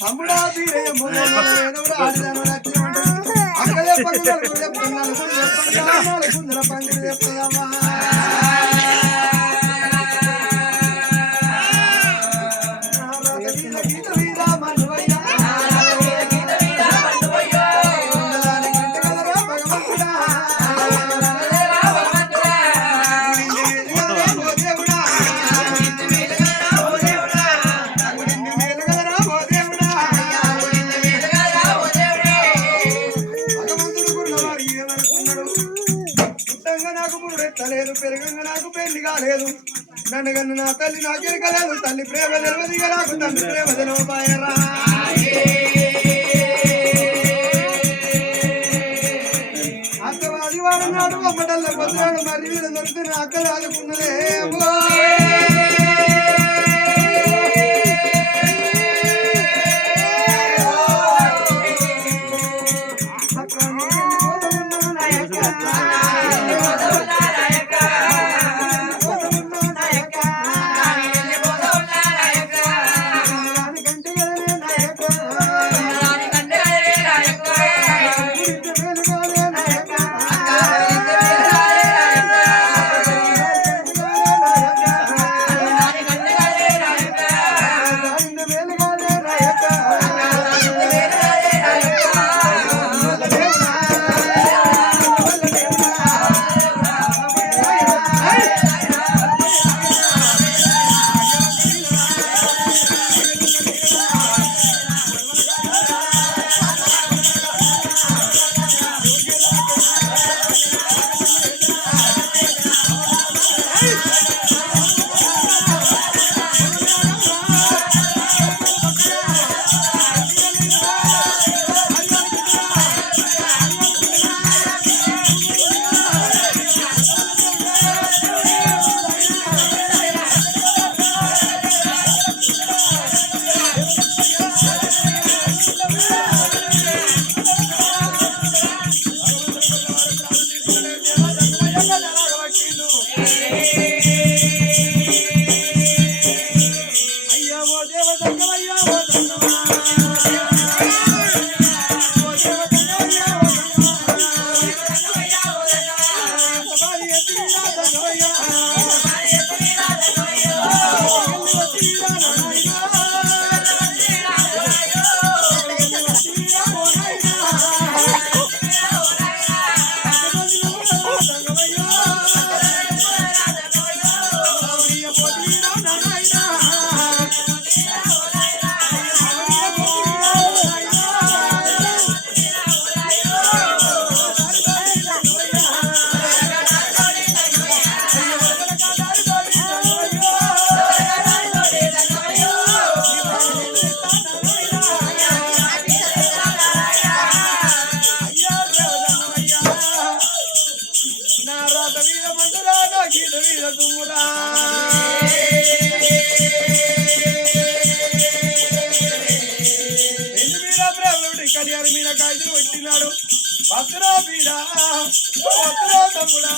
తమ్ముడా వీరయ్య అక్కడే పక్కన పండుగ చెప్తుందమ్మా పెరగంగా నాకు పెళ్లి కాలేదు నన్ను కన్ను నా తల్లి నాకే కలేదు తల్లి ప్రేమ తెలియదుగా నాకు తండ్రి ప్రేమ తెలియబాయరా అక్కవాది వాడు నాడు అమ్మటల్ల పొద్దునాడు మరి వీడు దొరికితే అక్క రాదుకున్నదే వచ్చినాడు భద్రా పీడా భద్రా తమ్ముడా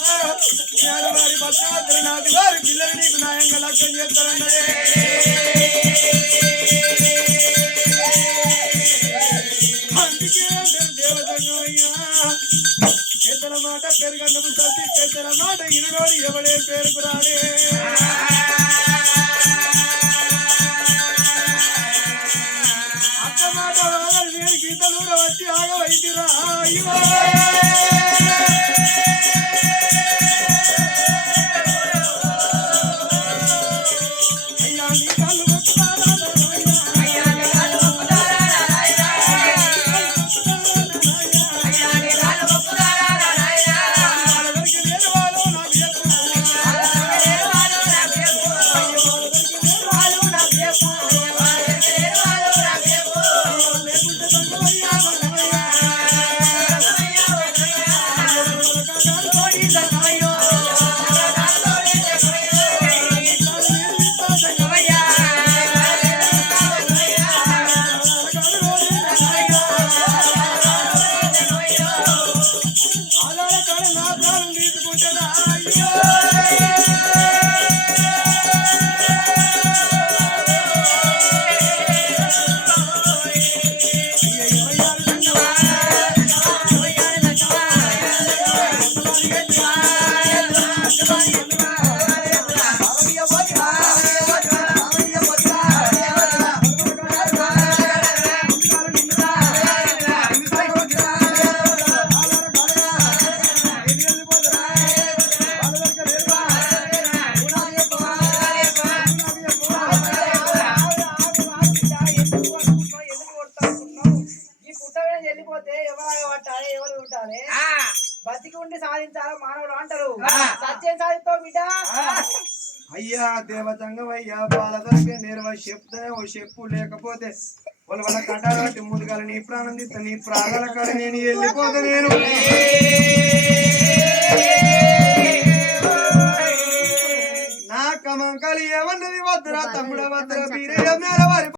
వారి భద్రభద్ర నాటి వారి పిల్లలు నీకు న్యాయంగా లక్ష్యం చేస్తారన్నదే అందుకే దేవతంగా పెద్దల మాట పెరుగన్నము సత్తి పెద్దల మాట ఇరుడోడి ఎవడే పేరుకు రాడే అక్క మాట నేను గీతలు వచ్చి ఆగవైతిరా నేను వెళ్ళిపోతే ఎవరు పట్టాలి ఎవరు ఉంటాలి బతికి ఉండి సాధించాలి మానవుడు అంటారు సత్యం సాధిస్తావు బిడ్డ అయ్యా దేవతంగం అయ్యా బాలదొరికే నేర్వ చెప్తే ఓ చెప్పు లేకపోతే వాళ్ళ కట్టాలు బట్టి ముందుగా నీ ప్రాణం తీస్తా నీ ప్రాణాల కాడ నేను వెళ్ళిపోతే నేను నా కమంకలి ఏమన్నది వద్దురా తమ్ముడ వద్దురా వీరయ్య మేల వారి